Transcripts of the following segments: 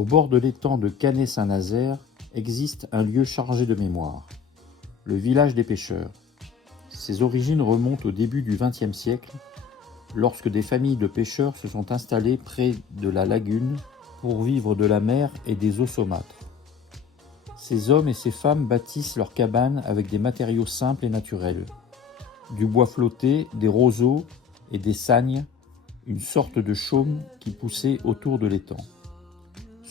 Au bord de l'étang de Canet-Saint-Nazaire existe un lieu chargé de mémoire, le village des pêcheurs. Ses origines remontent au début du XXe siècle, lorsque des familles de pêcheurs se sont installées près de la lagune pour vivre de la mer et des eaux saumâtres. Ces hommes et ces femmes bâtissent leurs cabanes avec des matériaux simples et naturels, du bois flotté, des roseaux et des sagnes, une sorte de chaume qui poussait autour de l'étang.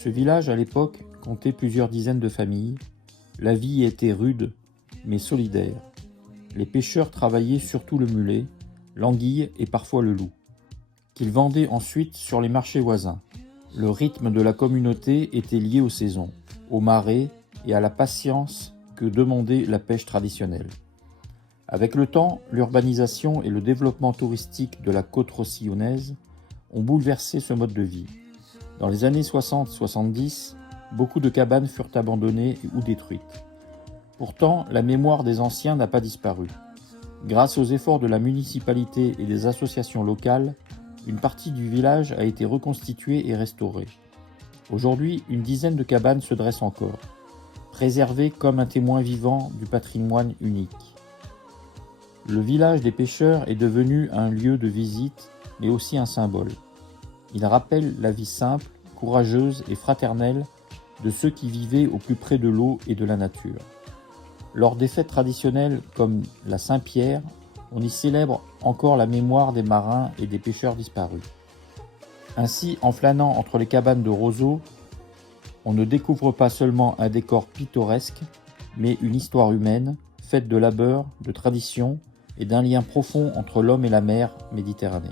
Ce village, à l'époque, comptait plusieurs dizaines de familles. La vie était rude, mais solidaire. Les pêcheurs travaillaient surtout le mulet, l'anguille et parfois le loup, qu'ils vendaient ensuite sur les marchés voisins. Le rythme de la communauté était lié aux saisons, aux marées et à la patience que demandait la pêche traditionnelle. Avec le temps, l'urbanisation et le développement touristique de la côte roussillonnaise ont bouleversé ce mode de vie. Dans les années 60-70, beaucoup de cabanes furent abandonnées ou détruites. Pourtant, la mémoire des anciens n'a pas disparu. Grâce aux efforts de la municipalité et des associations locales, une partie du village a été reconstituée et restaurée. Aujourd'hui, une dizaine de cabanes se dressent encore, préservées comme un témoin vivant du patrimoine unique. Le village des pêcheurs est devenu un lieu de visite, mais aussi un symbole. Il rappelle la vie simple, courageuse et fraternelle de ceux qui vivaient au plus près de l'eau et de la nature. Lors des fêtes traditionnelles comme la Saint-Pierre, on y célèbre encore la mémoire des marins et des pêcheurs disparus. Ainsi, en flânant entre les cabanes de roseaux, on ne découvre pas seulement un décor pittoresque, mais une histoire humaine, faite de labeur, de tradition et d'un lien profond entre l'homme et la mer Méditerranée.